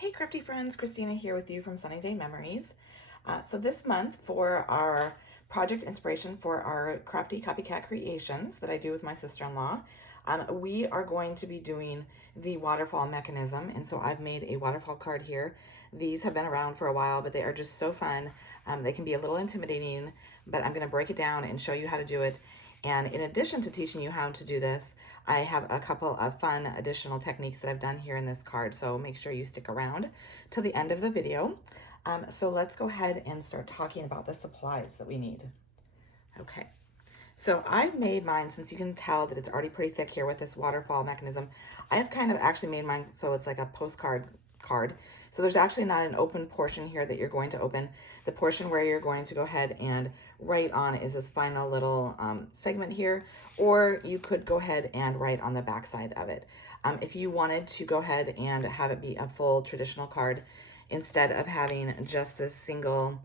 Hey crafty friends, Christina here with you from SunnyDay Memories. So this month for our project inspiration for our crafty copycat creations that I do with my sister-in-law, we are going to be doing the waterfall mechanism. And so I've made a waterfall card here. These have been around for a while, but they are just so fun. They can be a little intimidating, but I'm going to break it down and show you how to do it. And in addition to teaching you how to do this, I have a couple of fun additional techniques that I've done here in this card, so make sure you stick around till the end of the video. So let's go ahead and start talking about the supplies that we need. Okay, so I've made mine, since you can tell that it's already pretty thick here with this waterfall mechanism, I have kind of actually made mine so it's like a postcard card. So there's actually not an open portion here that you're going to open. The portion where you're going to go ahead and write on is this final little segment here, or you could go ahead and write on the back side of it. If you wanted to go ahead and have it be a full traditional card, instead of having just this single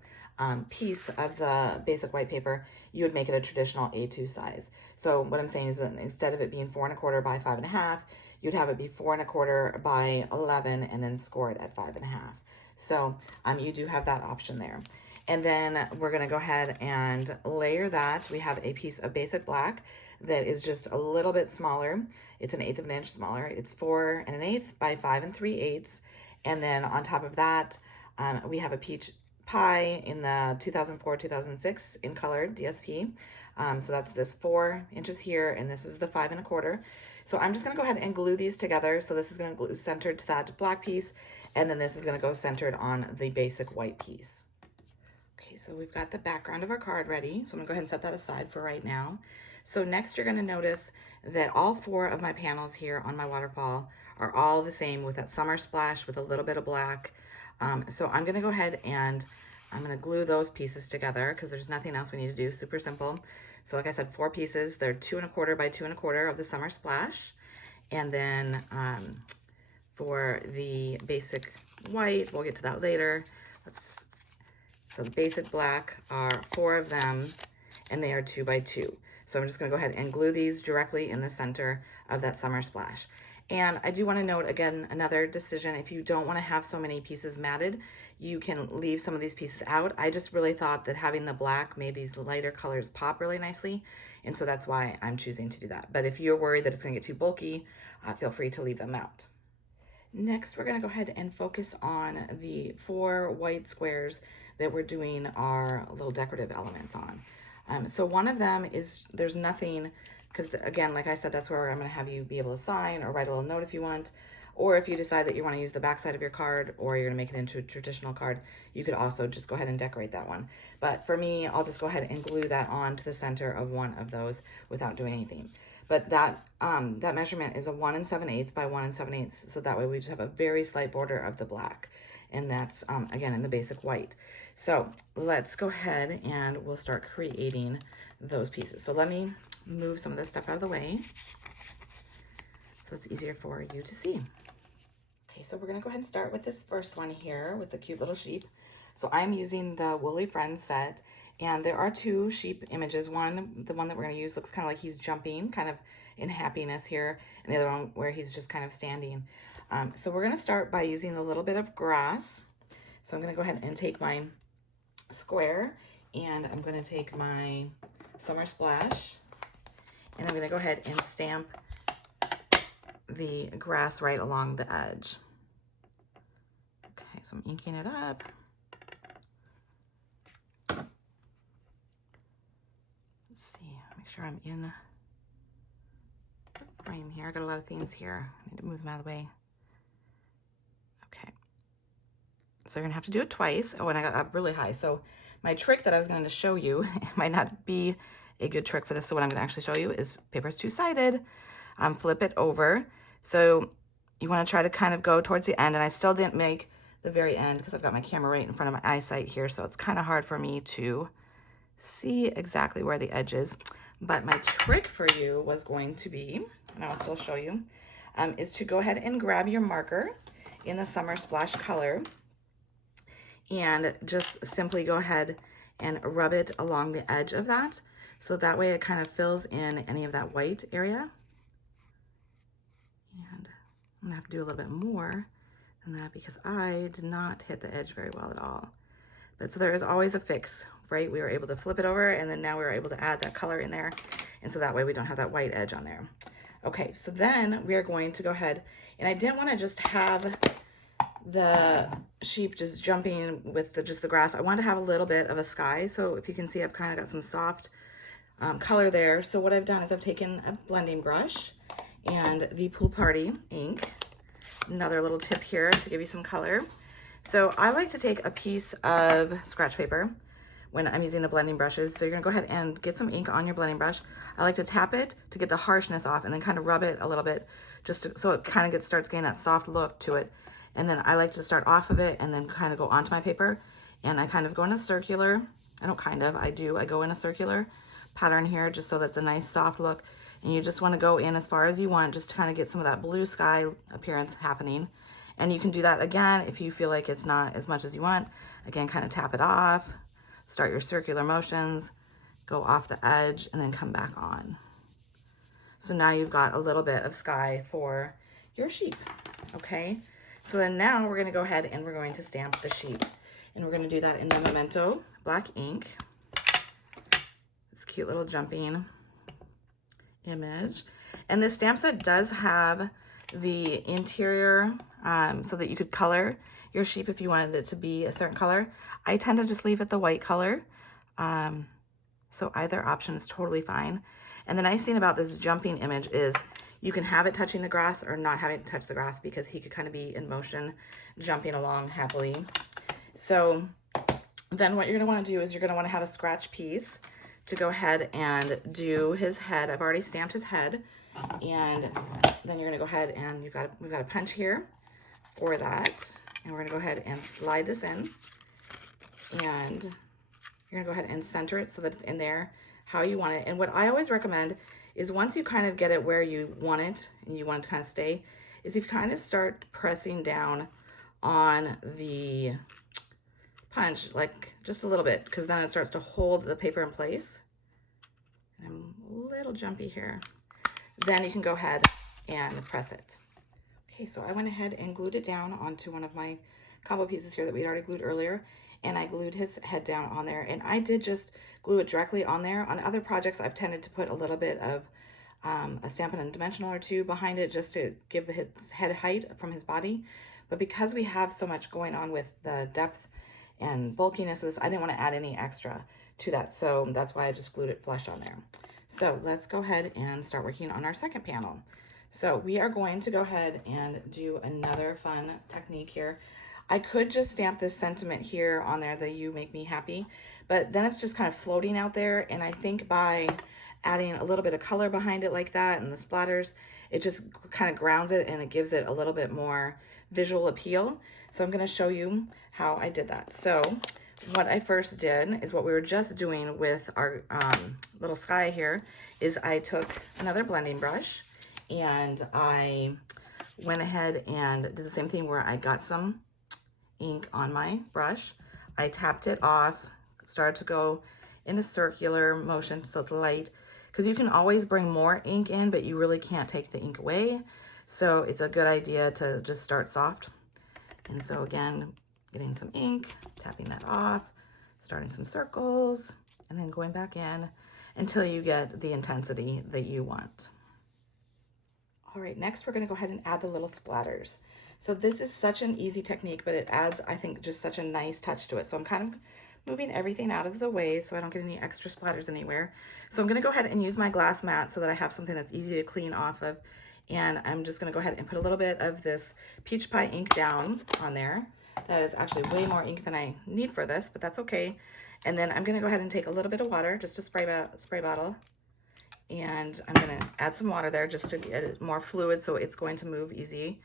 piece of the basic white paper, you would make it a traditional A2 size. So what I'm saying is that instead of it being 4 1/4 by 5 1/2, you'd have it be 4 1/4 by 11 and then score it at 5 1/2. So you do have that option there. And then we're gonna go ahead and layer that. We have a piece of basic black that is just a little bit smaller. It's 1/8 of an inch smaller. It's 4 1/8 by 5 3/8. And then on top of that, we have a peach pie in the 2004-2006 in color DSP. So that's this 4 inches here, and this is the 5 1/4. So I'm just gonna go ahead and glue these together. So this is gonna glue centered to that black piece, and then this is gonna go centered on the basic white piece. Okay, so we've got the background of our card ready. So I'm gonna go ahead and set that aside for right now. So next you're gonna notice that all 4 of my panels here on my waterfall are all the same with that summer splash with a little bit of black. So I'm gonna go ahead and I'm gonna glue those pieces together because there's nothing else we need to do, super simple. So like I said, 4 pieces, they're 2 1/4 by 2 1/4 of the summer splash. And then for the basic white, we'll get to that later. So the basic black are 4 of them, and they are 2 by 2. So I'm just gonna go ahead and glue these directly in the center of that summer splash. And I do want to note, again, another decision, if you don't want to have so many pieces matted, you can leave some of these pieces out. I just really thought that having the black made these lighter colors pop really nicely, and so that's why I'm choosing to do that. But if you're worried that it's going to get too bulky, feel free to leave them out. Next, we're going to go ahead and focus on the 4 white squares that we're doing our little decorative elements on. So one of them is, there's nothing, because again, like I said, that's where I'm going to have you be able to sign or write a little note if you want, or if you decide that you want to use the back side of your card or you're going to make it into a traditional card, you could also just go ahead and decorate that one. But for me, I'll just go ahead and glue that on to the center of one of those without doing anything. But that that measurement is a 1 7/8 by 1 7/8, so that way we just have a very slight border of the black, and that's again in the basic white. So let's go ahead and we'll start creating those pieces. So let me move some of this stuff out of the way so it's easier for you to see. Okay, so we're gonna go ahead and start with this first one here with the cute little sheep. So I'm using the Woolly Friends set, and there are 2 sheep images. One, the one that we're gonna use, looks kind of like he's jumping, kind of in happiness here, and the other one where he's just kind of standing. So we're gonna start by using a little bit of grass. So I'm gonna go ahead and take my square, and I'm gonna take my summer splash, and I'm gonna go ahead and stamp the grass right along the edge. Okay, so I'm inking it up. Let's see, make sure I'm in the frame here. I got a lot of things here. I need to move them out of the way. Okay, so you're gonna have to do it twice. Oh, and I got up really high. So my trick that I was going to show you, it might not be a good trick for this. So what I'm going to actually show you is paper's two-sided. Flip it over. So you want to try to kind of go towards the end, and I still didn't make the very end because I've got my camera right in front of my eyesight here, so it's kind of hard for me to see exactly where the edge is. But my trick for you was going to be, and I'll still show you, is to go ahead and grab your marker in the Summer Splash color and just simply go ahead and rub it along the edge of that. So that way it kind of fills in any of that white area. And I'm gonna have to do a little bit more And that because I did not hit the edge very well at all. But so there is always a fix, right? We were able to flip it over, and then now we were able to add that color in there. And so that way we don't have that white edge on there. Okay, so then we are going to go ahead, and I didn't want to just have the sheep just jumping with just the grass. I wanted to have a little bit of a sky. So if you can see, I've kind of got some soft color there. So what I've done is I've taken a blending brush and the Pool Party ink. Another little tip here to give you some color. So I like to take a piece of scratch paper when I'm using the blending brushes. So you're gonna go ahead and get some ink on your blending brush. I like to tap it to get the harshness off and then kind of rub it a little bit so it kind of starts getting that soft look to it. And then I like to start off of it and then kind of go onto my paper. And I kind of go in a circular, I go in a circular pattern here just so that's a nice soft look. And you just want to go in as far as you want just to kind of get some of that blue sky appearance happening. And you can do that again if you feel like it's not as much as you want. Again, kind of tap it off, start your circular motions, go off the edge, and then come back on. So now you've got a little bit of sky for your sheep, okay? So then now we're gonna go ahead and we're going to stamp the sheep. And we're gonna do that in the Memento black ink. This cute little jumping image. And this stamp set does have the interior so that you could color your sheep if you wanted it to be a certain color. I tend to just leave it the white color. So either option is totally fine. And the nice thing about this jumping image is you can have it touching the grass or not having it touch the grass because he could kind of be in motion, jumping along happily. So then what you're gonna wanna do is you're gonna wanna have a scratch piece to go ahead and do his head. I've already stamped his head. And then you're gonna go ahead and we've got a punch here for that. And we're gonna go ahead and slide this in. And you're gonna go ahead and center it so that it's in there how you want it. And what I always recommend is once you kind of get it where you want it and you want it to kind of stay, is you kind of start pressing down on the punch, like just a little bit, because then it starts to hold the paper in place. And I'm a little jumpy here. Then you can go ahead and press it. Okay, so I went ahead and glued it down onto one of my combo pieces here that we'd already glued earlier, and I glued his head down on there, and I did just glue it directly on there. On other projects, I've tended to put a little bit of a Stampin' Up! Dimensional or two behind it just to give his head height from his body. But because we have so much going on with the depth and bulkiness of this, I didn't want to add any extra to that, so that's why I just glued it flush on there. So let's go ahead and start working on our second panel. So we are going to go ahead and do another fun technique here. I could just stamp this sentiment here on there, the "You make me happy," but then it's just kind of floating out there. And I think by adding a little bit of color behind it like that and the splatters, it just kind of grounds it and it gives it a little bit more visual appeal. So I'm going to show you how I did that. So what I first did is what we were just doing with our little sky here is I took another blending brush and I went ahead and did the same thing where I got some ink on my brush. I tapped it off, started to go in a circular motion so it's light, because you can always bring more ink in, but you really can't take the ink away. So it's a good idea to just start soft. And so again, getting some ink, tapping that off, starting some circles, and then going back in until you get the intensity that you want. All right, next we're gonna go ahead and add the little splatters. So this is such an easy technique, but it adds, I think, just such a nice touch to it. So I'm kind of moving everything out of the way so I don't get any extra splatters anywhere. So I'm gonna go ahead and use my glass mat so that I have something that's easy to clean off of. And I'm just gonna go ahead and put a little bit of this peach pie ink down on there. That is actually way more ink than I need for this, but that's okay. And then I'm gonna go ahead and take a little bit of water, just a spray bottle, and I'm gonna add some water there just to get it more fluid so it's going to move easy.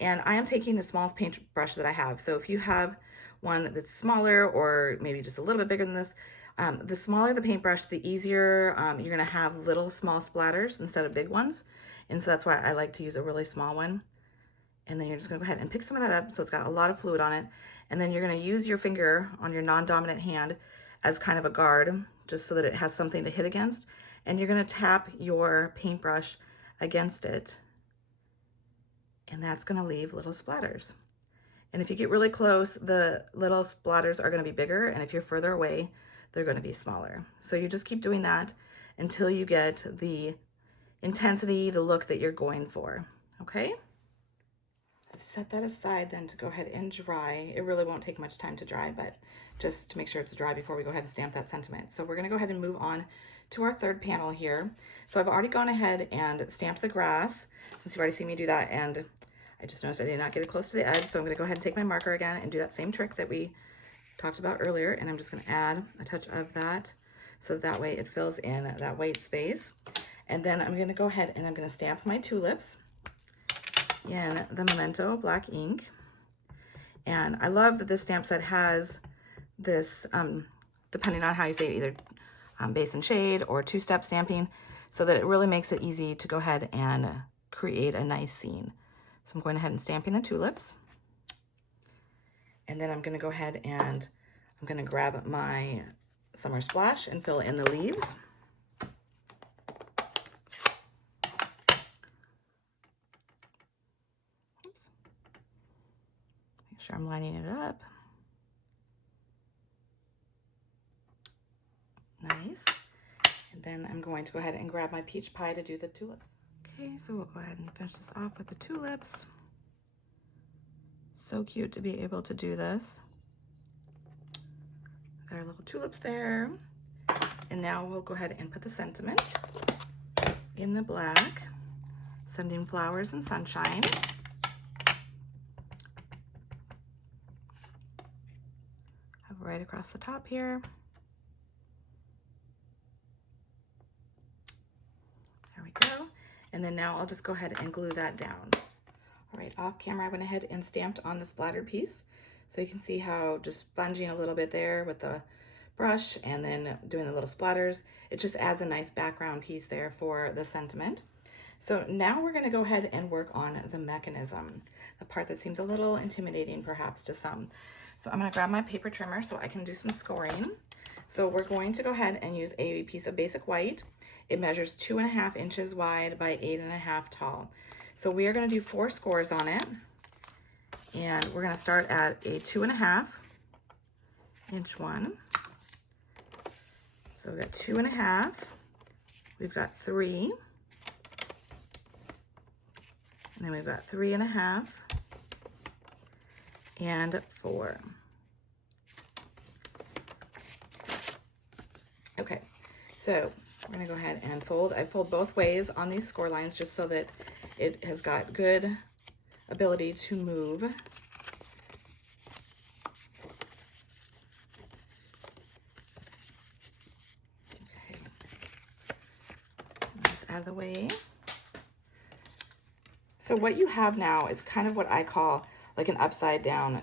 And I am taking the smallest paintbrush that I have. So if you have one that's smaller or maybe just a little bit bigger than this, the smaller the paintbrush, the easier you're gonna have little small splatters instead of big ones. And so that's why I like to use a really small one. And then you're just gonna go ahead and pick some of that up so it's got a lot of fluid on it. And then you're gonna use your finger on your non-dominant hand as kind of a guard, just so that it has something to hit against. And you're gonna tap your paintbrush against it. And that's gonna leave little splatters. And if you get really close, the little splatters are going to be bigger, and if you're further away, they're going to be smaller. So you just keep doing that until you get the intensity, the look that you're going for, okay? I've set that aside then to go ahead and dry. It really won't take much time to dry, but just to make sure it's dry before we go ahead and stamp that sentiment. So we're going to go ahead and move on to our third panel here. So I've already gone ahead and stamped the grass, since you've already seen me do that, and I just noticed I did not get it close to the edge, so I'm going to go ahead and take my marker again and do that same trick that we talked about earlier, and I'm just going to add a touch of that so that way it fills in that white space. And then I'm going to go ahead and I'm going to stamp my tulips in the Memento black ink. And I love that this stamp set has this, depending on how you say it, either base and shade or two-step stamping, so that it really makes it easy to go ahead and create a nice scene. So I'm going ahead and stamping the tulips. And then I'm going to go ahead and I'm going to grab my Summer Splash and fill in the leaves. Oops. Make sure I'm lining it up. Nice. And then I'm going to go ahead and grab my peach pie to do the tulips. Okay, so we'll go ahead and finish this off with the tulips. So cute to be able to do this. Got our little tulips there. And now we'll go ahead and put the sentiment in the black, sending flowers and sunshine. Have it right across the top here. There we go. And then now I'll just go ahead and glue that down. All right, off camera, I went ahead and stamped on the splattered piece. So you can see how just sponging a little bit there with the brush and then doing the little splatters, it just adds a nice background piece there for the sentiment. So now we're going to go ahead and work on the mechanism, the part that seems a little intimidating perhaps to some. So I'm going to grab my paper trimmer so I can do some scoring. So we're going to go ahead and use a piece of basic white. It measures 2.5 inches wide by 8.5 tall. So we are going to do 4 scores on it. And we're going to start at a 2.5 inch one. So we've got 2.5, we've got 3, and then we've got 3.5 and 4. Okay, so we're going to go ahead and fold. I fold both ways on these score lines just so that it has got good ability to move. Okay, just out of the way. So what you have now is kind of what I call like an upside down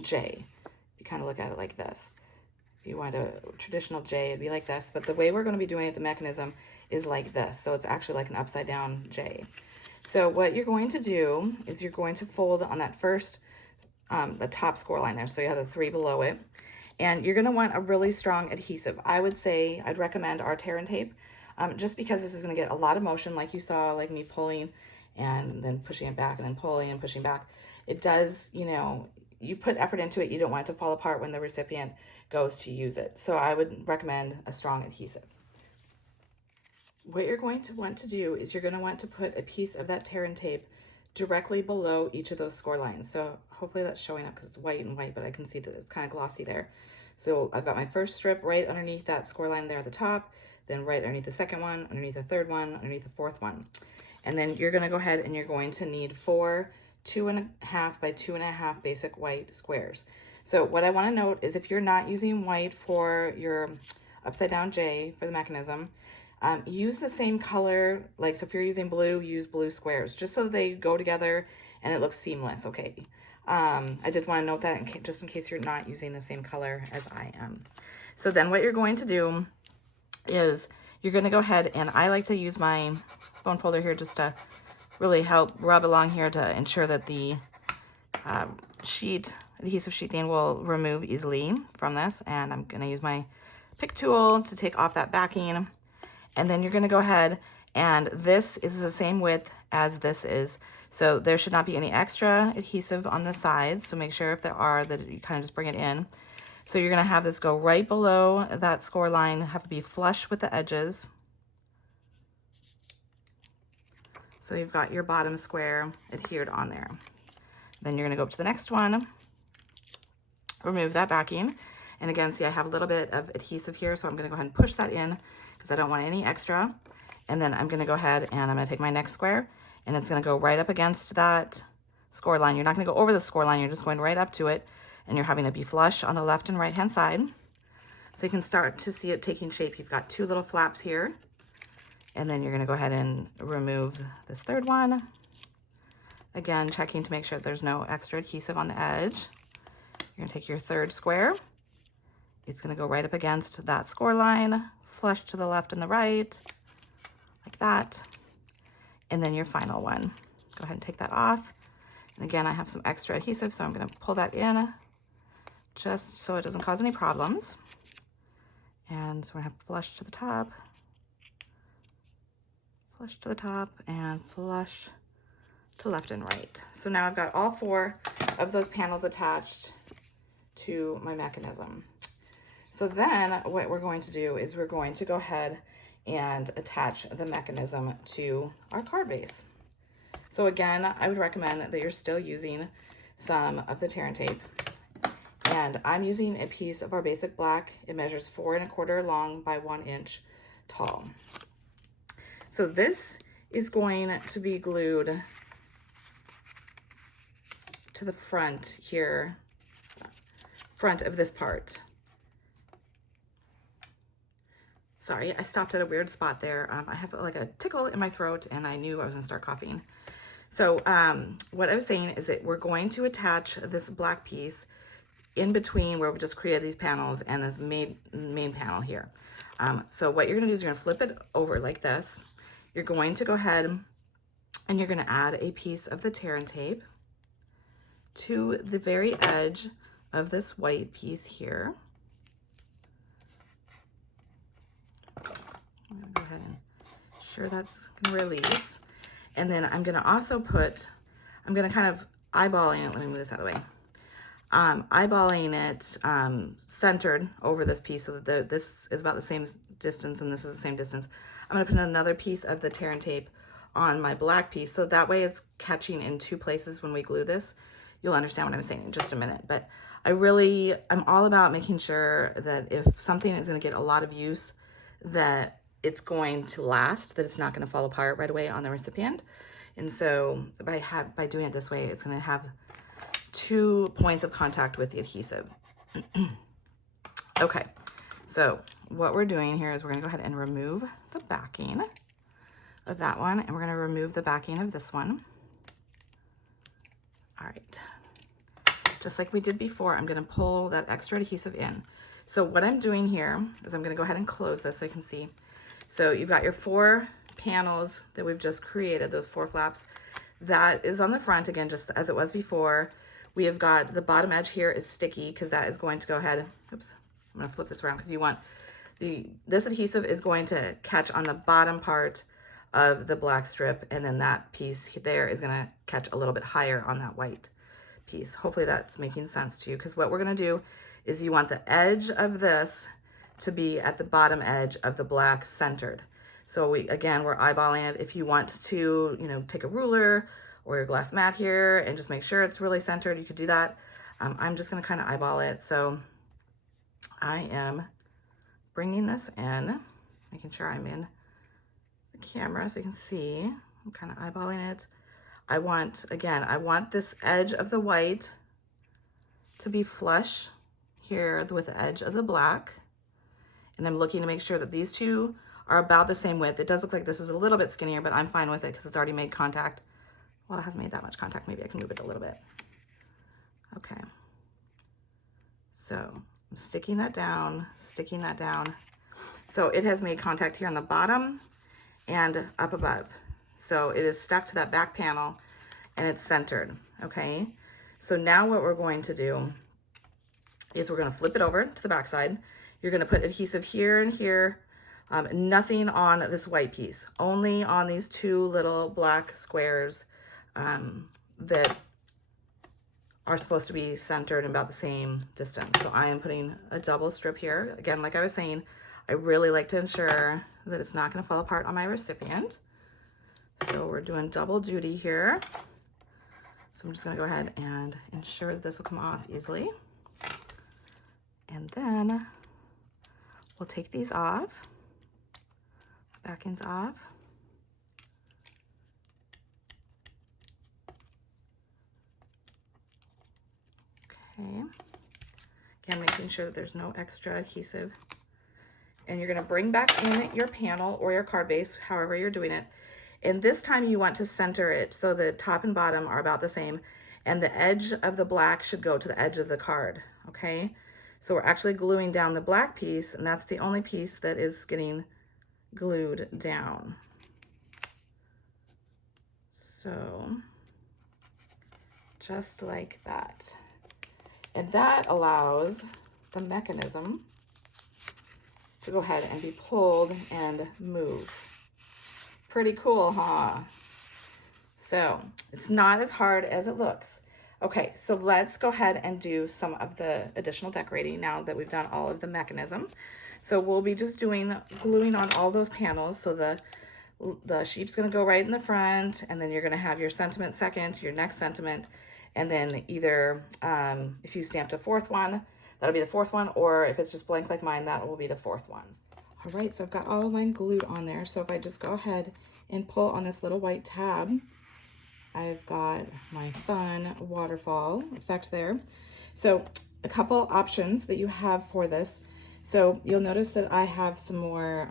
J. You kind of look at it like this. If you want a traditional J, it'd be like this, but the way we're going to be doing it, the mechanism is like this. So it's actually like an upside down J. So what you're going to do is you're going to fold on that first, the top score line there. So you have the 3 below it, and you're going to want a really strong adhesive. I would say I'd recommend our tear and tape, just because this is going to get a lot of motion, like you saw, like me pulling and then pushing it back and then pulling and pushing back. It does, you know, you put effort into it. You don't want it to fall apart when the recipient goes to use it. So I would recommend a strong adhesive. What you're going to want to do is you're going to want to put a piece of that tear and tape directly below each of those score lines. So hopefully that's showing up because it's white and white, but I can see that it's kind of glossy there. So I've got my first strip right underneath that score line there at the top, then right underneath the second one, underneath the third one, underneath the fourth one. And then you're going to go ahead and you're going to need 4 2.5 by 2.5 basic white squares. So what I want to note is if you're not using white for your upside down J for the mechanism, use the same color. Like, so if you're using blue, use blue squares, just so that they go together and it looks seamless. Okay. I did want to note that just in case you're not using the same color as I am. So then what you're going to do is you're going to go ahead, and I like to use my bone folder here just to really help rub along here to ensure that the adhesive sheathing will remove easily from this. And I'm going to use my pick tool to take off that backing. And then you're going to go ahead And this is the same width as this is. So there should not be any extra adhesive on the sides. So make sure if there are that you kind of just bring it in. So you're gonna have this go right below that score line, have to be flush with the edges. So you've got your bottom square adhered on there. Then you're gonna go up to the next one, remove that backing. And again, see, I have a little bit of adhesive here, so I'm gonna go ahead and push that in because I don't want any extra. And then I'm gonna go ahead and I'm gonna take my next square and it's gonna go right up against that score line. You're not gonna go over the score line, you're just going right up to it, and you're having it be flush on the left and right hand side. So you can start to see it taking shape. You've got two little flaps here, and then you're gonna go ahead and remove this third one. Again, checking to make sure there's no extra adhesive on the edge. You're gonna take your third square. It's gonna go right up against that score line, flush to the left and the right, like that. And then your final one. Go ahead and take that off. And again, I have some extra adhesive, so I'm gonna pull that in just so it doesn't cause any problems. And so we're gonna have flush to the top, flush to the top, and flush to left and right. So now I've got all four of those panels attached to my mechanism. So then what we're going to do is we're going to go ahead and attach the mechanism to our card base. So again, I would recommend that you're still using some of the tear and tape. And I'm using a piece of our basic black. It measures 4 1/4 long by 1 inch tall. So this is going to be glued to the front here, front of this part. Sorry, I stopped at a weird spot there. I have like a tickle in my throat and I knew I was gonna start coughing. So what I was saying is that we're going to attach this black piece in between where we just created these panels and this main panel here. So what you're gonna do is you're gonna flip it over like this. You're going to go ahead and you're gonna add a piece of the tear and tape to the very edge of this white piece here. I'm gonna go ahead and sure that's gonna release. And then I'm gonna also put, I'm gonna kind of eyeballing it, let me move this out of the way. Eyeballing it centered over this piece so that this is about the same distance and this is the same distance. I'm gonna put another piece of the tear and tape on my black piece so that way it's catching in two places when we glue this. You'll understand what I'm saying in just a minute, but I'm all about making sure that if something is gonna get a lot of use, that it's going to last, that it's not gonna fall apart right away on the recipient. And so by doing it this way, it's gonna have 2 points of contact with the adhesive. Okay, so what we're doing here is we're gonna go ahead and remove the backing of that one, and we're gonna remove the backing of this one. All right, just like we did before, I'm gonna pull that extra adhesive in. So what I'm doing here is I'm gonna go ahead and close this so you can see. So you've got your 4 panels that we've just created, those 4 flaps. That is on the front, again, just as it was before. We have got the bottom edge here is sticky because that is going to go ahead, oops, I'm gonna flip this around because you want this adhesive is going to catch on the bottom part of the black strip, and then that piece there is gonna catch a little bit higher on that white piece. Hopefully that's making sense to you, because what we're gonna do is you want the edge of this to be at the bottom edge of the black centered. So again, we're eyeballing it. If you want to, take a ruler or your glass mat here and just make sure it's really centered, you could do that. I'm just gonna kind of eyeball it. So I am bringing this in, making sure I'm in the camera so you can see. I'm kind of eyeballing it. I want this edge of the white to be flush here with the edge of the black. And I'm looking to make sure that these two are about the same width. It does look like this is a little bit skinnier, but I'm fine with it because it's already made contact. Well, it hasn't made that much contact. Maybe I can move it a little bit. Okay. So I'm sticking that down. So it has made contact here on the bottom and up above. So it is stuck to that back panel and it's centered, okay? So now what we're going to do is we're gonna flip it over to the back side. You're gonna put adhesive here and here Nothing on this white piece, only on these two little black squares that are supposed to be centered about the same distance. So I am putting a double strip here. Again, like I was saying, I really like to ensure that it's not going to fall apart on my recipient. So we're doing double duty here. So I'm just going to go ahead and ensure that this will come off easily. And then we'll take these off. Backings off. Okay. Again, making sure that there's no extra adhesive. And you're going to bring back in your panel or your card base, however you're doing it. And this time you want to center it so the top and bottom are about the same. And the edge of the black should go to the edge of the card, okay? So we're actually gluing down the black piece, and that's the only piece that is getting glued down. So just like that. And that allows the mechanism to go ahead and be pulled and move. Pretty cool, huh? So it's not as hard as it looks. Okay, so let's go ahead and do some of the additional decorating now that we've done all of the mechanism. So we'll be just doing gluing on all those panels. So the sheep's gonna go right in the front, and then you're gonna have your sentiment second, your next sentiment, and then either if you stamped a fourth one, that'll be the fourth one, or if it's just blank like mine, that will be the fourth one. All right, so I've got all of mine glued on there. So if I just go ahead and pull on this little white tab, I've got my fun waterfall effect there. So a couple options that you have for this. So you'll notice that I have some more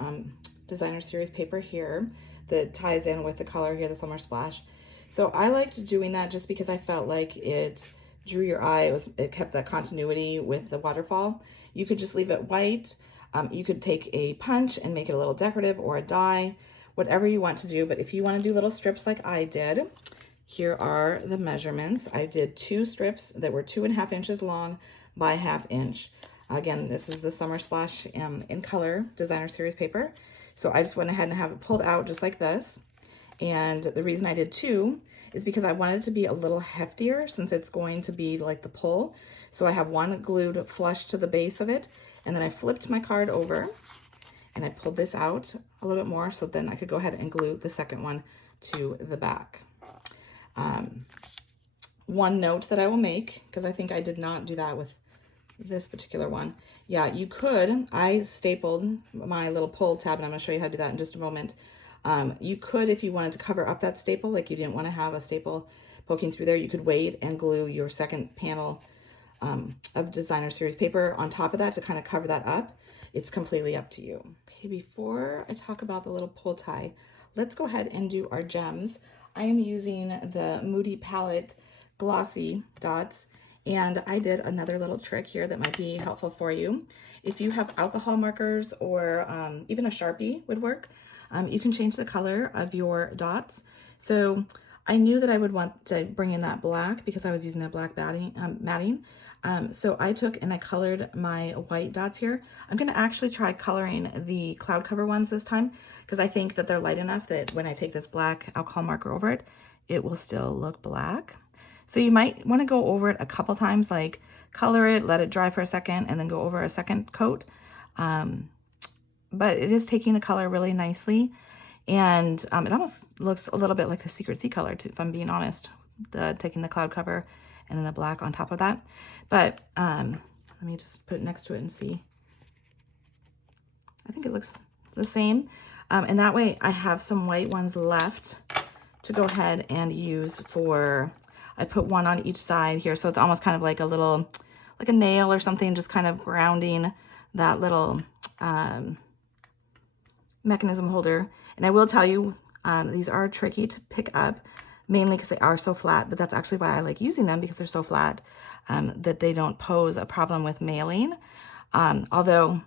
designer series paper here that ties in with the color here, the summer splash. So I liked doing that just because I felt like it drew your eye. It kept that continuity with the waterfall. You could just leave it white. You could take a punch and make it a little decorative, or a die, whatever you want to do. But if you want to do little strips like I did, here are the measurements. I did 2 strips that were 2.5 inches long by 1/2 inch. Again, this is the Summer Splash in color designer series paper. So I just went ahead and have it pulled out just like this. And the reason I did 2 is because I wanted it to be a little heftier, since it's going to be like the pull. So I have one glued flush to the base of it, and then I flipped my card over and I pulled this out a little bit more, so then I could go ahead and glue the second one to the back. One note that I will make, because I think I did not do that with this particular one. Yeah, you could, I stapled my little pull tab, and I'm going to show you how to do that in just a moment. You could, if you wanted to cover up that staple, like you didn't want to have a staple poking through there, you could wait and glue your second panel of designer series paper on top of that to kind of cover that up. It's completely up to you. Okay, before I talk about the little pull tie, let's go ahead and do our gems. I am using the Moody Palette Glossy Dots, and I did another little trick here that might be helpful for you. If you have alcohol markers, or even a Sharpie would work, you can change the color of your dots. So I knew that I would want to bring in that black because I was using that black matting. So I took and I colored my white dots here. I'm going to actually try coloring the cloud cover ones this time, because I think that they're light enough that when I take this black alcohol marker over it, it will still look black. So you might want to go over it a couple times, like color it, let it dry for a second, and then go over a second coat. But it is taking the color really nicely, and it almost looks a little bit like the Secret Sea color, too, if I'm being honest, taking the cloud cover and then the black on top of that. But let me just put it next to it and see. I think it looks the same. And that way I have some white ones left to go ahead and use for, I put one on each side here. So it's almost kind of like a little, like a nail or something, just kind of grounding that little mechanism holder. And I will tell you, these are tricky to pick up, mainly because they are so flat, but that's actually why I like using them, because they're so flat, that they don't pose a problem with mailing. Although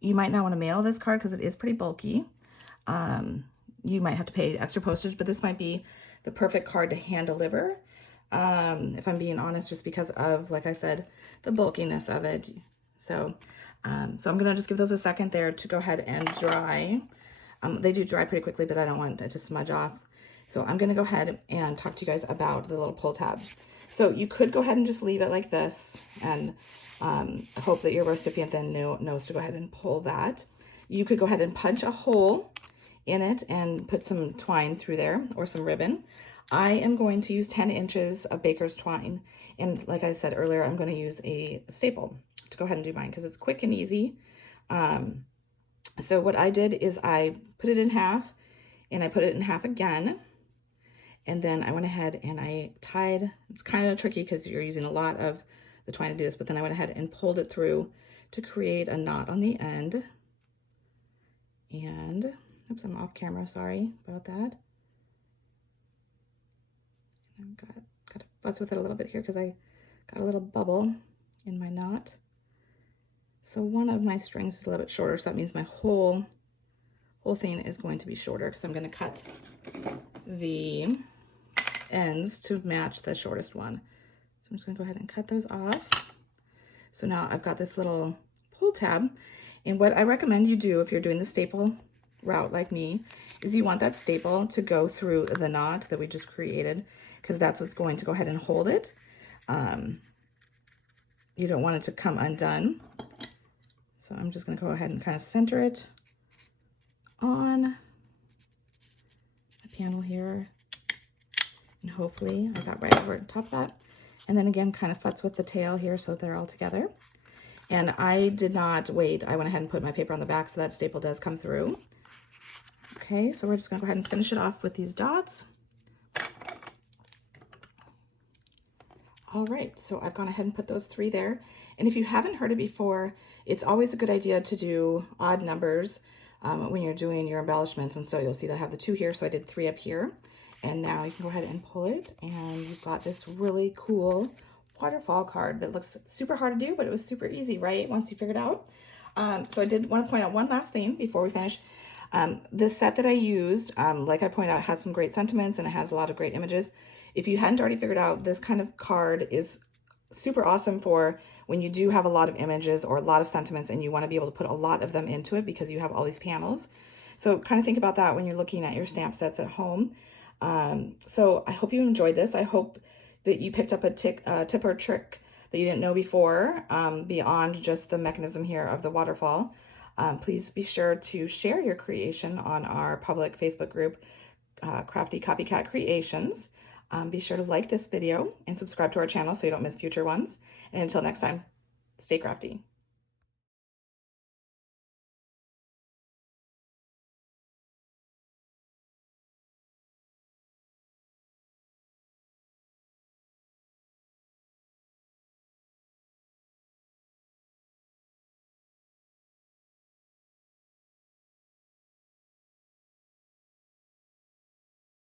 you might not want to mail this card because it is pretty bulky. You might have to pay extra postage, but this might be the perfect card to hand deliver. If I'm being honest, just because of, like I said, the bulkiness of it. So, so I'm gonna just give those a second there to go ahead and dry. They do dry pretty quickly, but I don't want it to smudge off. So I'm gonna go ahead and talk to you guys about the little pull tab. So you could go ahead and just leave it like this and hope that your recipient then knows to go ahead and pull that. You could go ahead and punch a hole in it and put some twine through there or some ribbon. I am going to use 10 inches of baker's twine. And like I said earlier, I'm going to use a staple to go ahead and do mine because it's quick and easy. So what I did is I put it in half and I put it in half again. And then I went ahead and I tied, it's kind of tricky because you're using a lot of the twine to do this, but then I went ahead and pulled it through to create a knot on the end. And, oops, I'm off camera, sorry about that. I've got to fuzz with it a little bit here because I got a little bubble in my knot. So one of my strings is a little bit shorter, so that means my whole thing is going to be shorter. So I'm going to cut the ends to match the shortest one. So I'm just going to go ahead and cut those off. So now I've got this little pull tab. And what I recommend you do if you're doing the staple route like me is you want that staple to go through the knot that we just created, because that's what's going to go ahead and hold it. You don't want it to come undone. So I'm just going to go ahead and kind of center it on the panel here. And hopefully I got right over top of that. And then again, kind of futz with the tail here so they're all together. And I did not wait. I went ahead and put my paper on the back so that staple does come through. Okay, so we're just going to go ahead and finish it off with these dots. All right, so I've gone ahead and put those 3 there. And if you haven't heard it before, it's always a good idea to do odd numbers when you're doing your embellishments. And so you'll see that I have the 2 here, so I did 3 up here. And now you can go ahead and pull it, and you've got this really cool waterfall card that looks super hard to do, but it was super easy, right? Once you figured it out. So I did want to point out one last thing before we finish. This set that I used, like I pointed out, has some great sentiments and it has a lot of great images. If you hadn't already figured out, this kind of card is super awesome for when you do have a lot of images or a lot of sentiments and you want to be able to put a lot of them into it because you have all these panels. So kind of think about that when you're looking at your stamp sets at home. So I hope you enjoyed this. I hope that you picked up a tip or trick that you didn't know before, beyond just the mechanism here of the waterfall. Please be sure to share your creation on our public Facebook group, Crafty Copycat Creations. Be sure to like this video and subscribe to our channel so you don't miss future ones. And until next time, stay crafty.